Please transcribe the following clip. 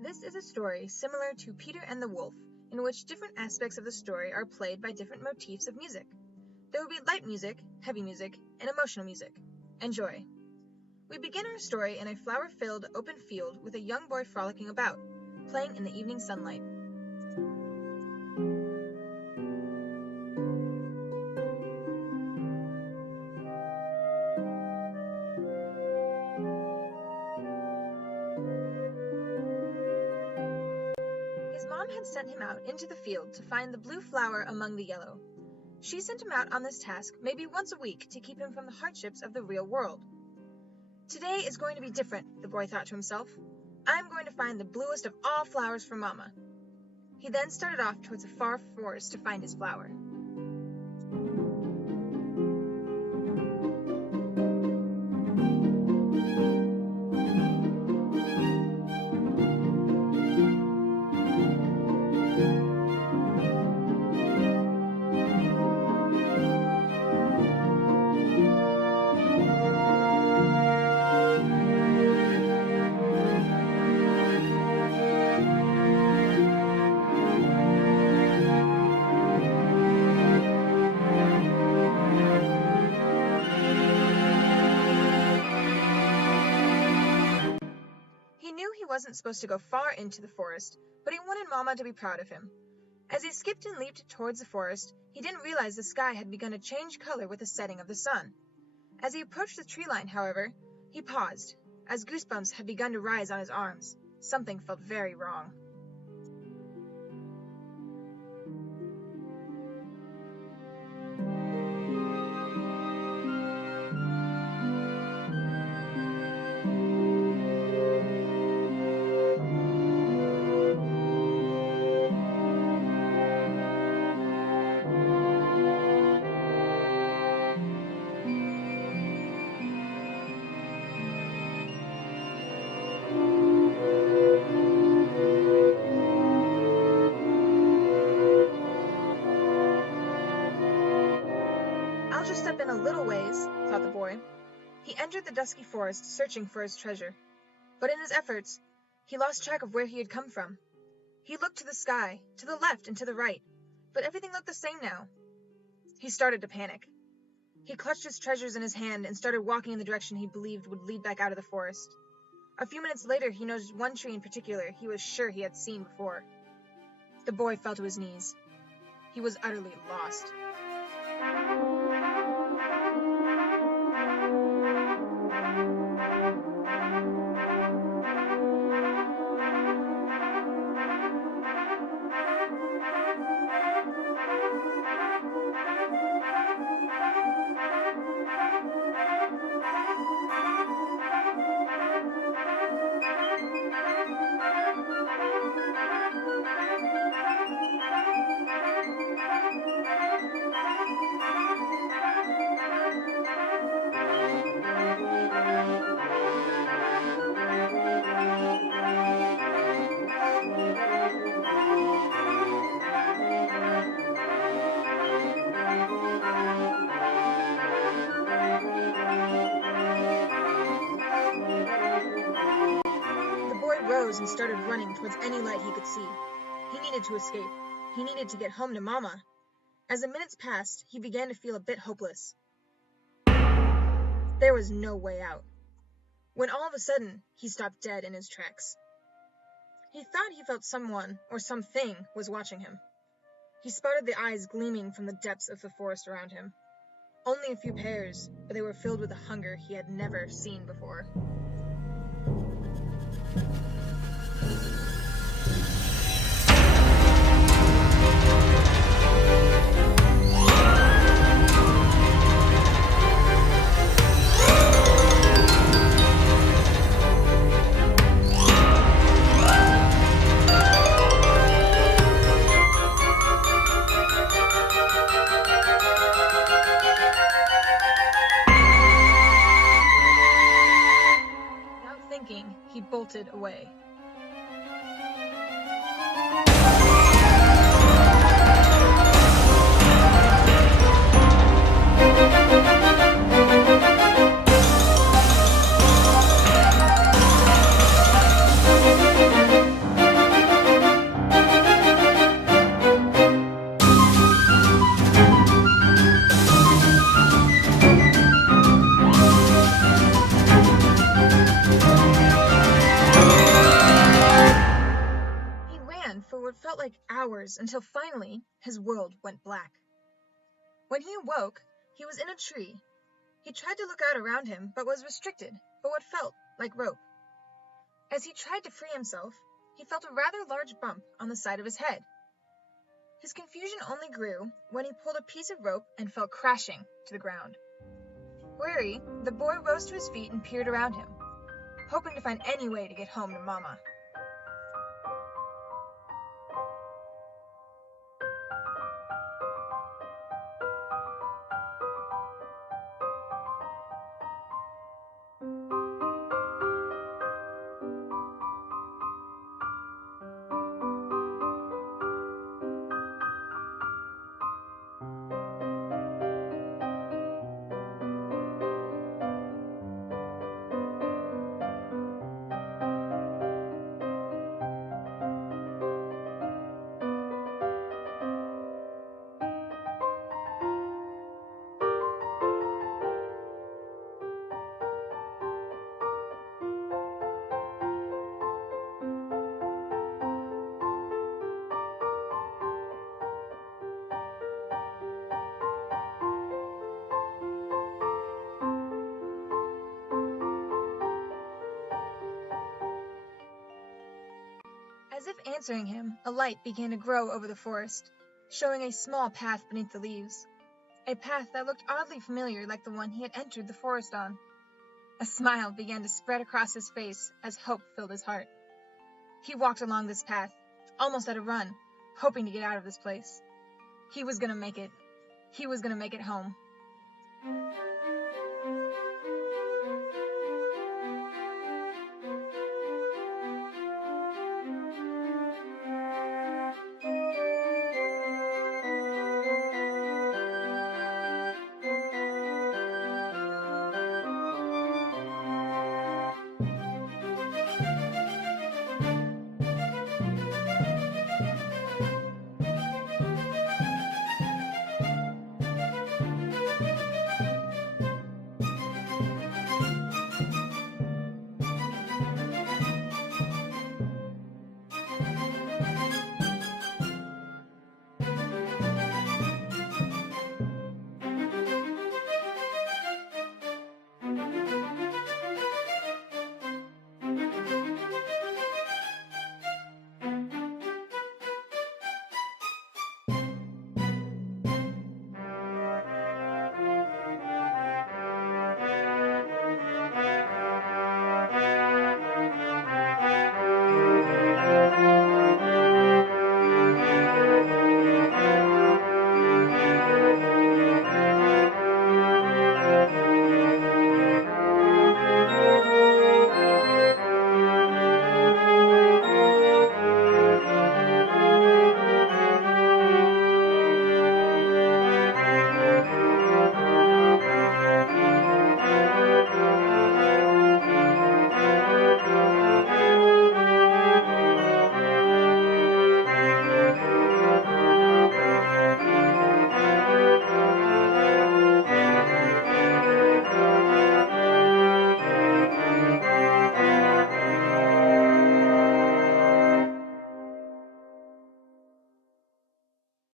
This is a story similar to Peter and the Wolf, in which different aspects of the story are played by different motifs of music. There will be light music, heavy music, and emotional music. Enjoy! We begin our story in a flower-filled open field with a young boy frolicking about, playing in the evening sunlight. His mom had sent him out into the field to find the blue flower among the yellow. She sent him out on this task maybe once a week to keep him from the hardships of the real world. Today is going to be different, the boy thought to himself. I'm going to find the bluest of all flowers for Mama. He then started off towards a far forest to find his flower. Wasn't supposed to go far into the forest, but he wanted Mama to be proud of him. As he skipped and leaped towards the forest, he didn't realize the sky had begun to change color with the setting of the sun. As he approached the tree line, however, he paused, as goosebumps had begun to rise on his arms. Something felt very wrong. I'll just step in a little ways, thought the boy. He entered the dusky forest, searching for his treasure. But in his efforts, he lost track of where he had come from. He looked to the sky, to the left and to the right, but everything looked the same now. He started to panic. He clutched his treasures in his hand and started walking in the direction he believed would lead back out of the forest. A few minutes later, he noticed one tree in particular he was sure he had seen before. The boy fell to his knees. He was utterly lost. And started running towards any light he could see. He needed to escape. He needed to get home to Mama. As the minutes passed, he began to feel a bit hopeless. There was no way out. When all of a sudden, he stopped dead in his tracks. He thought he felt someone or something was watching him. He spotted the eyes gleaming from the depths of the forest around him. Only a few pairs, but they were filled with a hunger he had never seen before. what felt like hours until finally his world went black. When he awoke, he was in a tree. He tried to look out around him, but was restricted by what felt like rope. As he tried to free himself, he felt a rather large bump on the side of his head. His confusion only grew when he pulled a piece of rope and fell crashing to the ground. Wary, the boy rose to his feet and peered around him, hoping to find any way to get home to Mama. As if answering him, a light began to grow over the forest, showing a small path beneath the leaves, a path that looked oddly familiar like the one he had entered the forest on. A smile began to spread across his face as hope filled his heart. He walked along this path, almost at a run, hoping to get out of this place. He was going to make it. He was going to make it home.